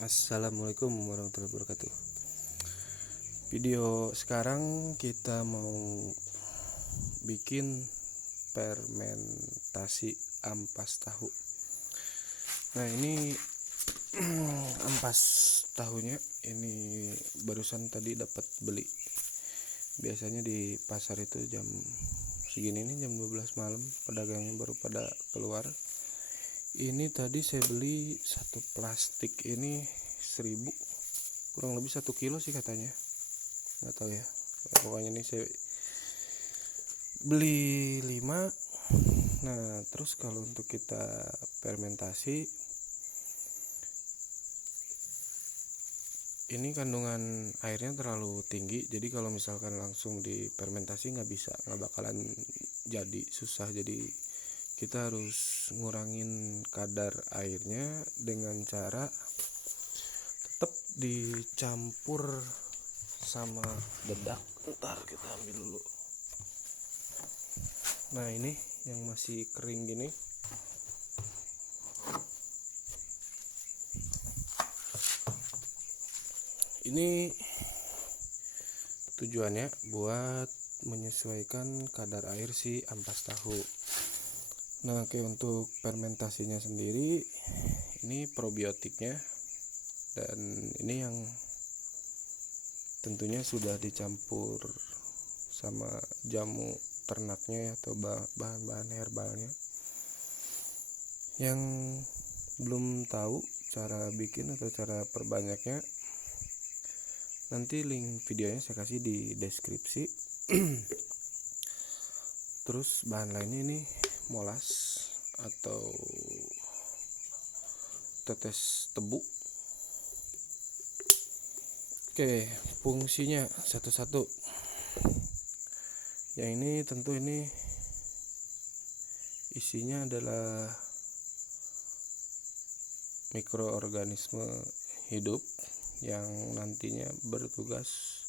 Assalamualaikum warahmatullahi wabarakatuh. Video sekarang kita mau bikin fermentasi ampas tahu. Nah, ini ampas tahunya ini barusan tadi dapat beli. Biasanya di pasar itu jam segini nih, jam 12 malam pedagangnya baru pada keluar. Ini tadi saya beli satu plastik ini 1000, kurang lebih 1 kilo sih katanya, nggak tahu ya. Pokoknya ini saya beli 5. Nah, terus kalau untuk kita fermentasi, ini kandungan airnya terlalu tinggi, jadi kalau misalkan langsung difermentasi nggak bakalan jadi, susah. Jadi kita harus ngurangin kadar airnya dengan cara tetap dicampur sama dedak. Ntar kita ambil dulu. Nah, ini yang masih kering gini, ini tujuannya buat menyesuaikan kadar air si ampas tahu. Nah, oke, untuk fermentasinya sendiri ini probiotiknya, dan ini yang tentunya sudah dicampur sama jamu ternaknya atau bahan-bahan herbalnya. Yang belum tahu cara bikin atau cara perbanyaknya, nanti link videonya saya kasih di deskripsi. Terus bahan lainnya ini molas atau tetes tebu. Oke, fungsinya satu-satu. Yang ini tentu ini isinya adalah mikroorganisme hidup yang nantinya bertugas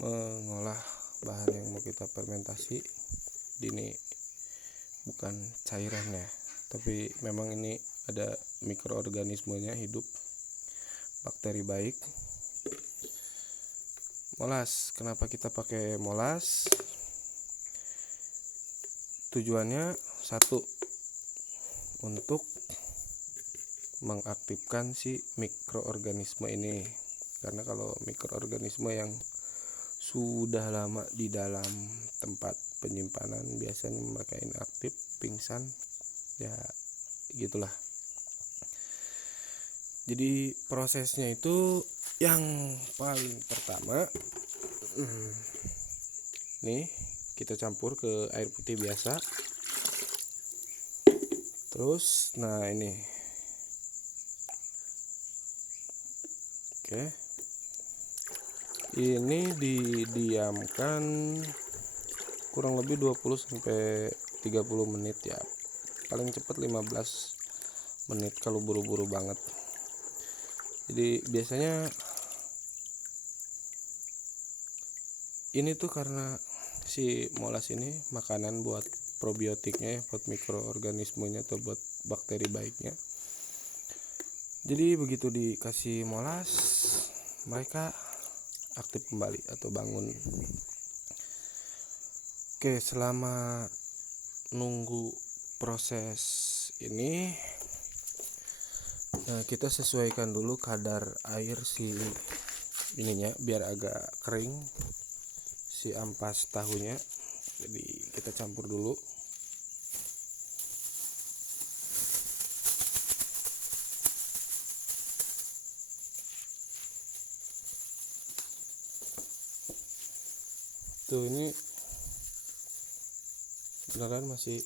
mengolah bahan yang mau kita fermentasi. Ini bukan cairan ya, tapi memang ini ada mikroorganismenya hidup, bakteri baik. Molas, kenapa kita pakai molas? Tujuannya satu, untuk mengaktifkan si mikroorganisme ini. Karena kalau mikroorganisme yang sudah lama di dalam tempat penyimpanan, biasanya mereka inaktif, pingsan, ya gitulah. Jadi prosesnya itu yang paling pertama, nih kita campur ke air putih biasa. Terus nah ini, oke, ini didiamkan kurang lebih 20-30 menit ya, paling cepat 15 menit kalau buru-buru banget. Jadi biasanya ini tuh karena si molas ini makanan buat probiotiknya ya, buat mikroorganismenya atau buat bakteri baiknya. Jadi begitu dikasih molas, mereka aktif kembali atau bangun. Oke, selama nunggu proses ini, nah, kita sesuaikan dulu kadar air si ininya biar agak kering si ampas tahunya. Jadi kita campur dulu. Tuh, ini beneran masih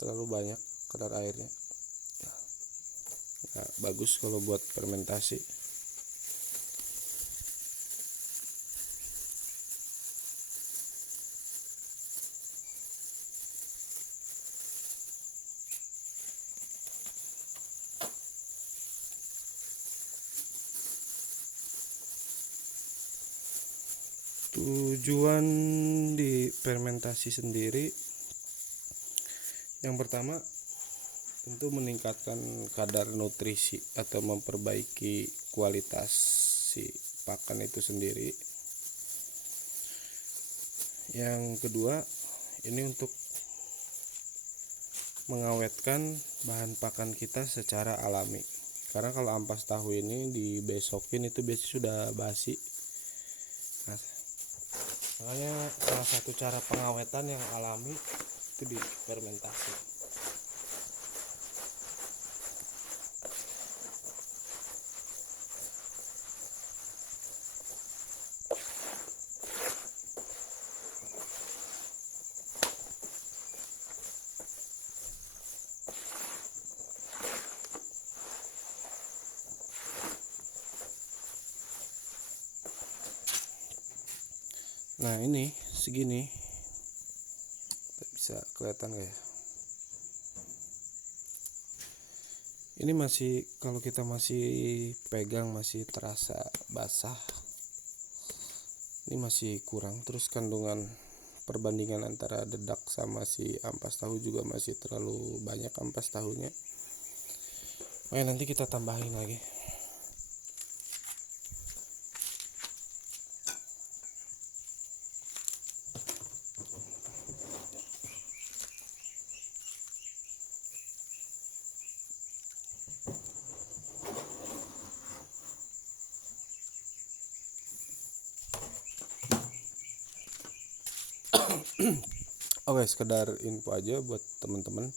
terlalu banyak kadar airnya. Nah, bagus kalau buat fermentasi. Tujuan di fermentasi sendiri, yang pertama untuk meningkatkan kadar nutrisi atau memperbaiki kualitas si pakan itu sendiri. Yang kedua, ini untuk mengawetkan bahan pakan kita secara alami. Karena kalau ampas tahu ini dibesokin itu biasanya sudah basi. Nah, makanya salah satu cara pengawetan yang alami itu difermentasi. Nah ini segini, bisa kelihatan gak ya? Ini masih, kalau kita masih pegang masih terasa basah. Ini masih kurang. Terus kandungan perbandingan antara dedak sama si ampas tahu juga masih terlalu banyak ampas tahunya. Oke, nanti kita tambahin lagi. Oke, sekedar info aja buat teman-teman.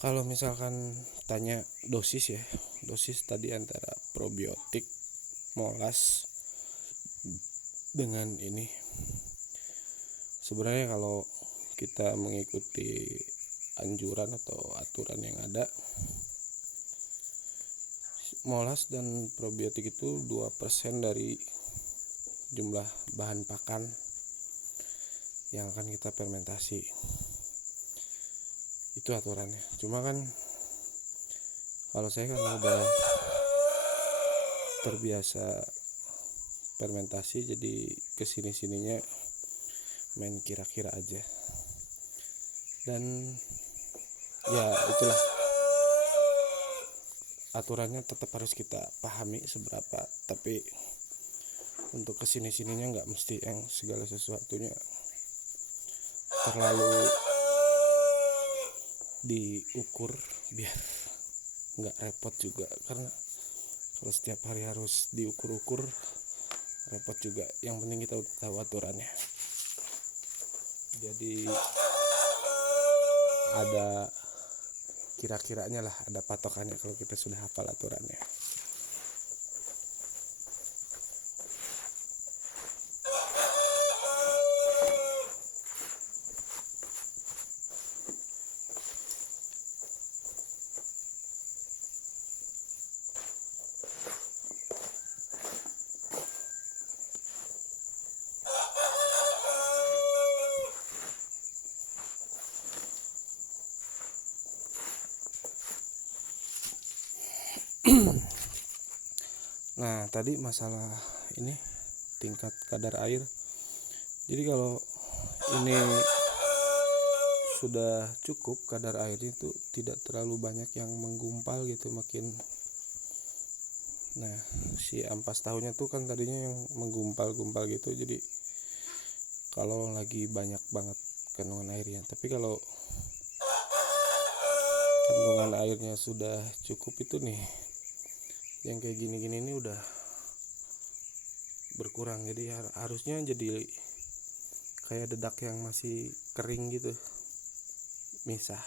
Kalau misalkan tanya dosis ya, dosis tadi antara probiotik, molas dengan ini. Sebenarnya kalau kita mengikuti anjuran atau aturan yang ada, molas dan probiotik itu 2% dari jumlah bahan pakan yang akan kita fermentasi. Itu aturannya. Cuma kan kalau saya kan udah terbiasa fermentasi, jadi kesini-sininya main kira-kira aja. Dan ya itulah, aturannya tetap harus kita pahami seberapa, tapi untuk kesini-sininya nggak mesti yang segala sesuatunya terlalu diukur, biar nggak repot juga. Karena kalau setiap hari harus diukur-ukur repot juga. Yang penting kita udah tahu aturannya, jadi ada kira-kiranya lah, ada patokannya kalau kita sudah hafal aturannya. Nah tadi masalah ini tingkat kadar air. Jadi kalau ini sudah cukup kadar airnya itu tidak terlalu banyak yang menggumpal gitu, makin. Nah si ampas tahunya tuh kan tadinya yang menggumpal-gumpal gitu, jadi kalau lagi banyak banget kandungan airnya. Tapi kalau kandungan airnya sudah cukup itu nih, yang kayak gini-gini ini udah berkurang. Jadi harusnya jadi kayak dedak yang masih kering gitu, misah.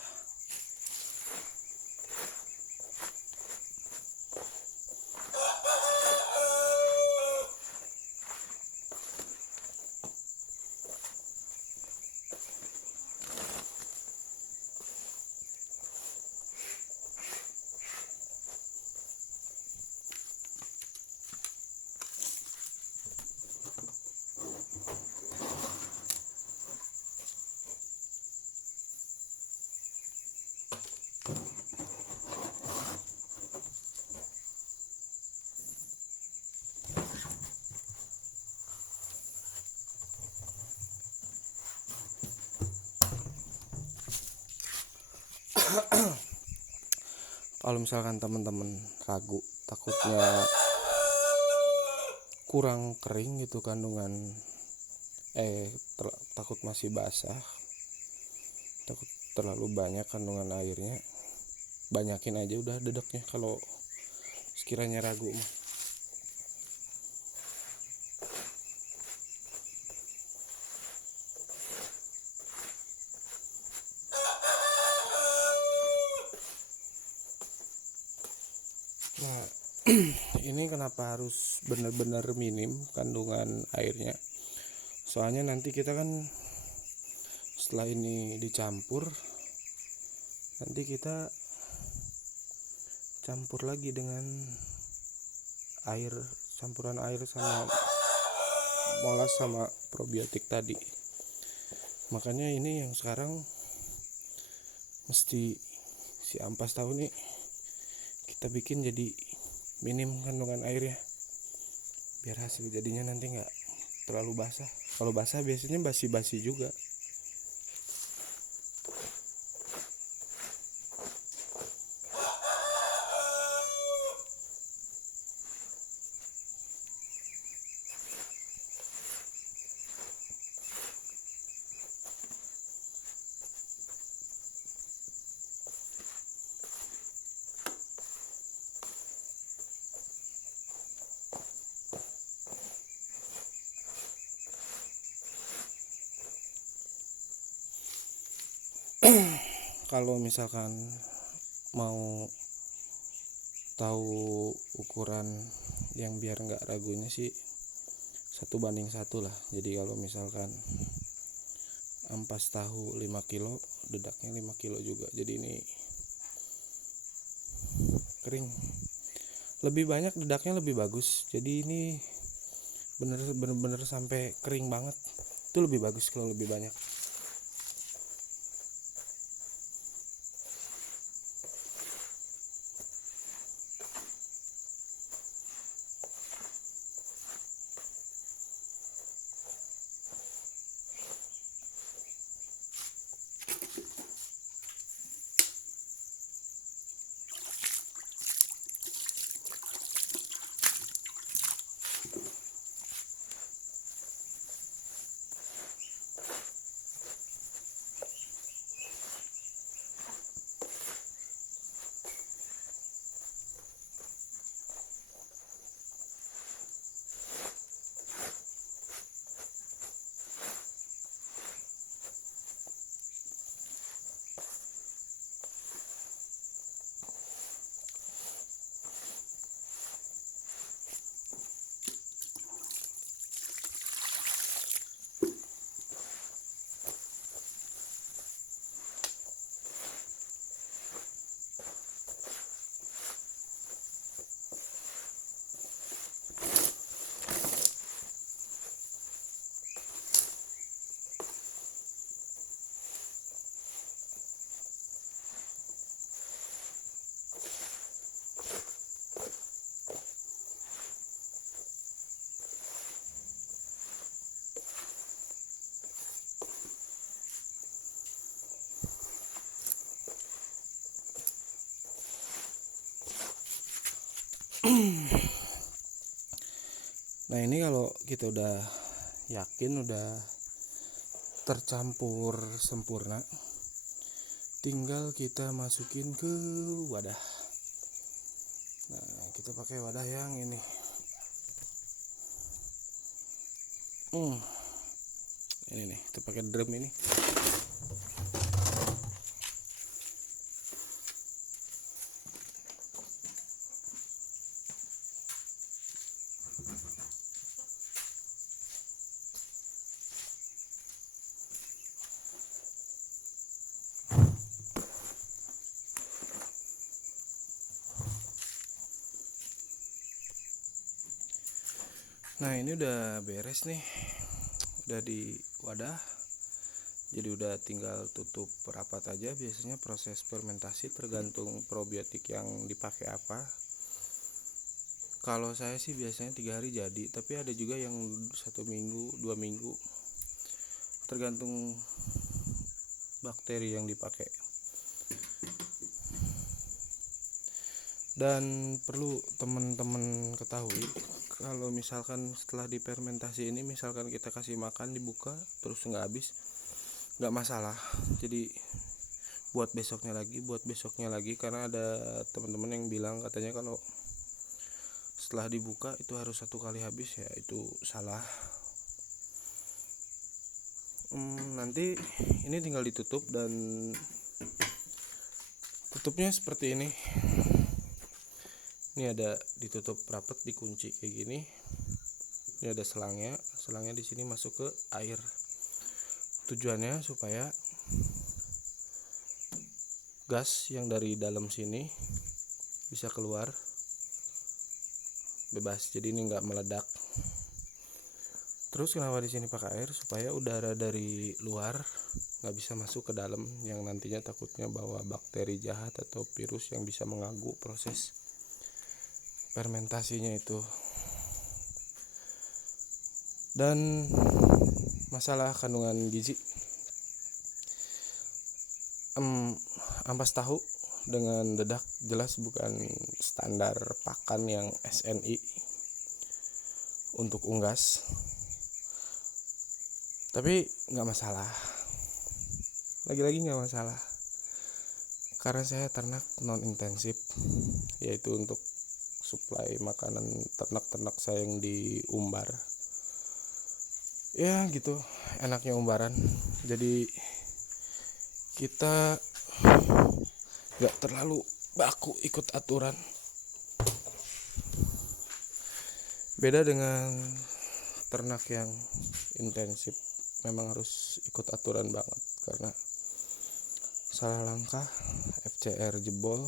kalau misalkan teman-teman ragu takutnya kurang kering gitu kandungan takut masih basah, takut terlalu banyak kandungan airnya, banyakin aja udah dedeknya kalau sekiranya ragu mah. Nah, ini kenapa harus benar-benar minim kandungan airnya? Soalnya nanti kita kan setelah ini dicampur, nanti kita campur lagi dengan air, campuran air sama molas sama probiotik tadi. Makanya ini yang sekarang mesti si ampas tahu nih kita bikin jadi minim kandungan airnya, biar hasil jadinya nanti nggak terlalu basah. Kalau basah biasanya basi-basi juga. Kalau misalkan mau tahu ukuran yang biar nggak ragunya sih 1:1 lah. Jadi kalau misalkan ampas tahu 5 kilo, dedaknya 5 kilo juga. Jadi ini kering, lebih banyak dedaknya lebih bagus. Jadi ini bener-bener sampai kering banget, itu lebih bagus kalau lebih banyak. Nah ini kalau kita udah yakin udah tercampur sempurna, tinggal kita masukin ke wadah. Nah kita pakai wadah yang ini. Ini nih, kita pakai drum ini. Nah ini udah beres nih, udah di wadah, jadi udah tinggal tutup rapat aja. Biasanya proses fermentasi tergantung probiotik yang dipakai apa. Kalau saya sih biasanya 3 hari jadi, tapi ada juga yang 1 minggu 2 minggu, tergantung bakteri yang dipakai. Dan perlu teman-teman ketahui, kalau misalkan setelah difermentasi ini, misalkan kita kasih makan dibuka terus nggak habis, nggak masalah. Jadi buat besoknya lagi, karena ada teman-teman yang bilang katanya kalau setelah dibuka itu harus 1 kali habis, ya itu salah. Nanti ini tinggal ditutup, dan tutupnya seperti ini. Ini ada ditutup rapat, dikunci kayak gini. Ini ada selangnya di sini masuk ke air. Tujuannya supaya gas yang dari dalam sini bisa keluar bebas, jadi ini nggak meledak. Terus kenapa di sini pakai air? Supaya udara dari luar nggak bisa masuk ke dalam, yang nantinya takutnya bawa bakteri jahat atau virus yang bisa mengganggu proses fermentasinya itu. Dan masalah kandungan gizi, ampas tahu dengan dedak jelas bukan standar pakan yang SNI untuk unggas, tapi nggak masalah, lagi-lagi nggak masalah, karena saya ternak non intensif, yaitu untuk suplai makanan ternak-ternak saya yang diumbar. Ya gitu enaknya umbaran, jadi kita gak terlalu baku ikut aturan. Beda dengan ternak yang intensif, memang harus ikut aturan banget, karena salah langkah FCR jebol,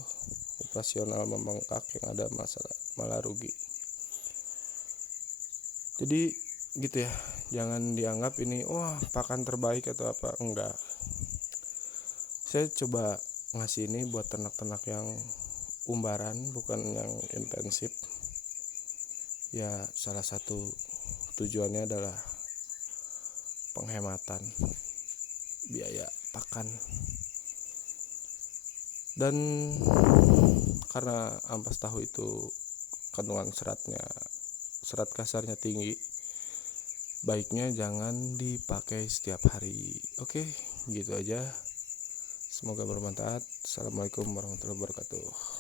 operasional membengkak, yang ada masalah malah rugi. Jadi gitu ya, jangan dianggap ini wah pakan terbaik atau apa, enggak. Saya coba ngasih ini buat ternak-ternak yang umbaran, bukan yang intensif. Ya salah satu tujuannya adalah penghematan biaya pakan. Dan karena ampas tahu itu kandungan serat kasarnya tinggi, baiknya jangan dipakai setiap hari. Oke, gitu aja. Semoga bermanfaat. Assalamualaikum warahmatullahi wabarakatuh.